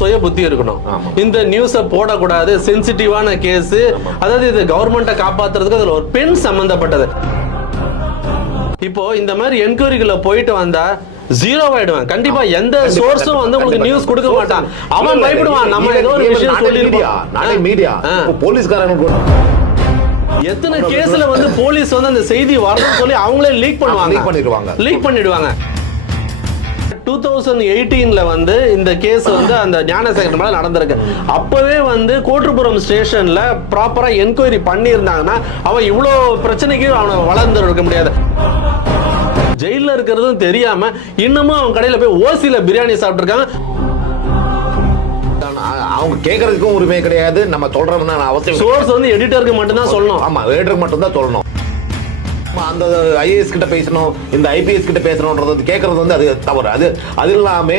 சுய புத்தி இருக்கணும். இந்த நியூஸ போடக்கூடாது, சென்சிட்டிவான கேஸ், அதாவது இது கவர்மெண்ட்டை காப்பாத்துறதுக்கு அதுல ஒரு பெண் சம்பந்தப்பட்டது. இப்போ இந்த மாதிரி என்கொயரிக்குள்ள போயிட்டு வந்தா ஜீரோ ஆயிடுவான். கண்டிப்பா எந்த சோர்ஸும் வந்து உங்களுக்கு நியூஸ் கொடுக்க மாட்டான். அவன் பயப்படுவான். நம்ம ஏதோ ஒரு விஷயம் சொல்லிருப்போம். மீடியா போலீஸ்காரங்க எத்தனை கேஸ்ல வந்து போலீஸ் வந்து அந்த செய்தி வரணும்னு சொல்லி அவங்களே லீக் பண்ணிடுவாங்க. 2018ல வந்து இந்த கேஸ் வந்து அந்த ஞானசேகரன் மேல நடந்திருக்கு. அப்பவே வந்து கோட்டுப்புறம் ஸ்டேஷன்ல ப்ராப்பரா என்கொயரி பண்ணியிருந்தாங்கன்னா அவன் இவ்வளவு பிரச்சனைக்கு அவனை வளர்ந்து இருக்க முடியாது. ஜெயில இருக்கிறதும் தெரியாம இன்னமும் அவன் கடையில போய் ஓசில பிரியாணி சாப்பிட்டுருக்காங்க. அவங்க கேட்கறதுக்கும் உரிமை கிடையாது. நம்ம சொல்றோம்னா அவசியம். சோர்ஸ் வந்து எடிட்டருக்கு மட்டும் தான் சொல்லணும். ஆமா, எடிட்டருக்கு மட்டும் தான் சொல்லணும். அந்த ஐஏஎஸ் கிட்ட பேசணும், இந்த ஐபிஎஸ் கிட்ட பேசணும்ன்றது கேட்கறது வந்து அது தவறு. அது இல்லாம